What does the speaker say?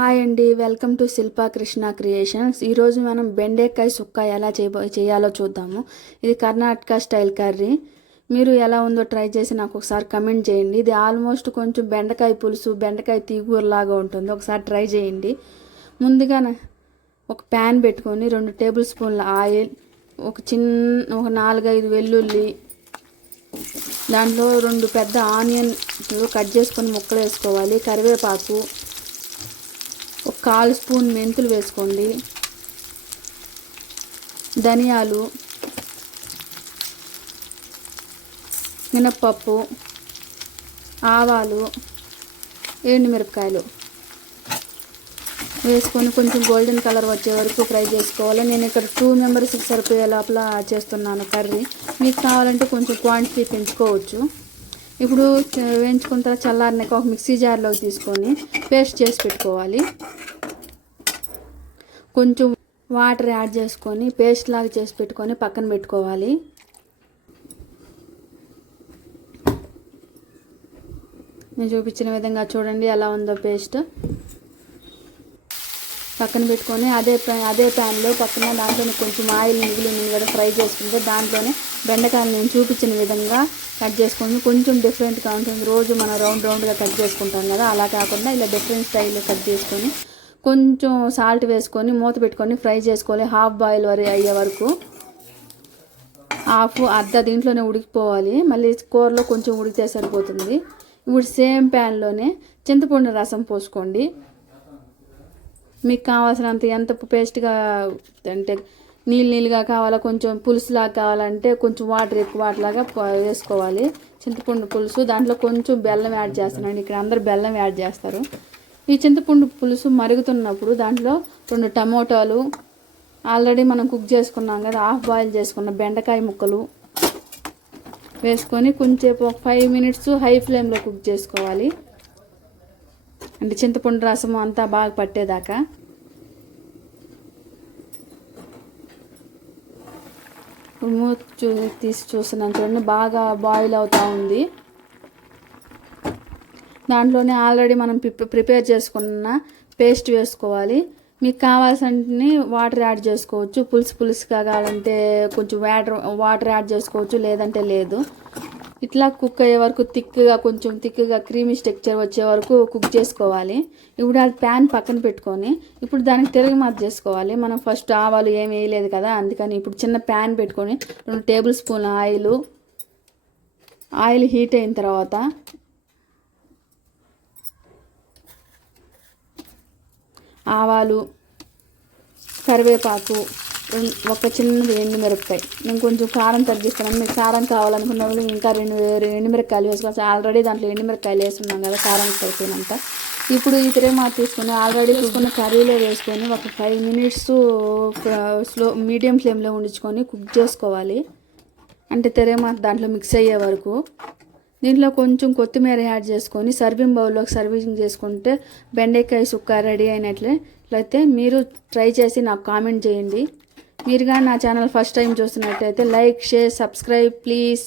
Hi అండి welcome to Shilpa Krishna Creations. ఈరోజు మనం బెండకాయ సుక్క ఎలా చేయబో చేయాలో చూద్దాము. ఇది కర్ణాటక స్టైల్ కర్రీ. మీరు ఎలా ఉందో ట్రై చేసి నాకు ఒకసారి కమెంట్ చేయండి. ఇది ఆల్మోస్ట్ కొంచెం బెండకాయ పులుసు బెండకాయ తీగూరలాగా ఉంటుంది. ఒకసారి ట్రై చేయండి. ముందుగా ఒక ప్యాన్ పెట్టుకొని రెండు టేబుల్ స్పూన్ల ఆయిల్ ఒక చిన్న ఒక నాలుగైదు వెల్లుల్లి దాంట్లో రెండు పెద్ద ఆనియన్ కట్ చేసుకొని ముక్కలు వేసుకోవాలి కరివేపాకు కాలు స్పూన్ మెంతులు వేసుకోండి. ధనియాలు మినప్పప్పు ఆవాలు ఎండుమిరపకాయలు వేసుకొని కొంచెం గోల్డెన్ కలర్ వచ్చే వరకు ఫ్రై చేసుకోవాలి. నేను ఇక్కడ టూ మెంబర్స్కి సరిపోయే లోపల చేస్తున్నాను కర్రీ మీకు కావాలంటే కొంచెం క్వాంటిటీ పెంచుకోవచ్చు. ఇప్పుడు వేయించుకున్న తర్వాత చల్లారినాక ఒక మిక్సీ జార్లోకి తీసుకొని పేస్ట్ చేసి పెట్టుకోవాలి. కొంచెం వాటర్ యాడ్ చేసుకొని పేస్ట్ లాగా చేసి పెట్టుకొని పక్కన పెట్టుకోవాలి. నేను చూపించిన విధంగా చూడండి ఎలా ఉందో పేస్ట్. పక్కన పెట్టుకొని అదే అదే ప్యాన్లో పక్కన దాంట్లోనే కొంచెం ఆయిల్ మిగిలి ఉంది కదా ఫ్రై చేసుకుంటే దాంట్లోనే బెండకాయలు నేను చూపించిన విధంగా కట్ చేసుకొని కొంచెం డిఫరెంట్గా ఉంటుంది. రోజు మనం రౌండ్ రౌండ్గా కట్ చేసుకుంటాం కదా అలా కాకుండా ఇలా డిఫరెంట్ స్టైల్లో కట్ చేసుకొని కొంచెం సాల్ట్ వేసుకొని మూత పెట్టుకొని ఫ్రై చేసుకోవాలి. హాఫ్ బాయిల్ వరకు అయ్యే వరకు. హాఫ్ అర్ధ దీంట్లోనే ఉడికిపోవాలి. మళ్ళీ కూరలో కొంచెం ఉడికితే సరిపోతుంది. ఇప్పుడు సేమ్ ప్యాన్లోనే చింతపండు రసం పోసుకోండి. మీకు కావాల్సినంత ఎంత పేస్ట్గా అంటే నీళ్ళు నీళ్ళుగా కావాలా కొంచెం పులుసులాగా కావాలంటే కొంచెం వాటర్ ఎక్కువ వాటర్లాగా వేసుకోవాలి. చింతపండు పులుసు దాంట్లో కొంచెం బెల్లం యాడ్ చేస్తానండి ఇక్కడ అందరు బెల్లం యాడ్ చేస్తారు. ఈ చింతపండు పులుసు మరుగుతున్నప్పుడు దాంట్లో రెండు టమోటాలు ఆల్రెడీ మనం కుక్ చేసుకున్నాం కదా హాఫ్ బాయిల్ చేసుకున్న బెండకాయ ముక్కలు వేసుకొని కొంచెం ఒక ఫైవ్ మినిట్స్ హై ఫ్లేమ్లో కుక్ చేసుకోవాలి. అంటే చింతపండు రసం అంతా బాగా పట్టేదాకా. మూత చూ తీసి చూస్తున్నాను చూడండి బాగా బాయిల్ అవుతూ ఉంది. దాంట్లోనే ఆల్రెడీ మనం ప్రిపేర్ చేసుకున్న పేస్ట్ వేసుకోవాలి. మీకు కావాల్సిన వాటర్ యాడ్ చేసుకోవచ్చు. పులుసు పులుసుగా కావాలంటే కొంచెం వాటర్ వాటర్ యాడ్ చేసుకోవచ్చు. లేదంటే లేదు. ఇట్లా కుక్ అయ్యే వరకు థిక్గా కొంచెం థిక్గా క్రీమీ స్ట్రక్చర్ వచ్చే వరకు కుక్ చేసుకోవాలి. ఇప్పుడు అది ప్యాన్ పక్కన పెట్టుకొని ఇప్పుడు దానికి తిరిగి మధ్య చేసుకోవాలి. మనం ఫస్ట్ ఆవాలు ఏమి వేయలేదు కదా అందుకని ఇప్పుడు చిన్న ప్యాన్ పెట్టుకొని రెండు table spoon oil oil heat అయిన తర్వాత ఆవాలు కరివేపాకు ఒక చిన్న ఎండుమిరపకాయ నేను కొంచెం కారం తగ్గిస్తాను. మీకు కారం కావాలనుకున్న వాళ్ళు ఇంకా రెండు రెండు ఎండుమిరపకాయలు వేసుకోవచ్చు. ఆల్రెడీ దాంట్లో ఎండుమిరపకాయలు వేసుకున్నాం కదా కారం సరిపోయినంత ఇప్పుడు ఈ తిరేమాత తీసుకొని ఆల్రెడీ తీసుకున్న కర్రీలో వేసుకొని ఒక ఫైవ్ మినిట్స్ స్లో మీడియం ఫ్లేమ్లో ఉండించుకొని కుక్ చేసుకోవాలి. అంటే తెరేమాత దాంట్లో మిక్స్ అయ్యే వరకు. దీంట్లో కొంచెం కొత్తిమీర యాడ్ చేసుకొని సర్వింగ్ బౌల్లోకి సర్వింగ్ చేసుకుంటే బెండకాయ సుక్క రెడీ అయినట్లయితే మీరు ట్రై చేసి నాకు కామెంట్ చేయండి. మీరు కానీ నా ఛానల్ ఫస్ట్ టైం చూస్తున్నట్టయితే లైక్ షేర్ సబ్స్క్రైబ్ ప్లీజ్.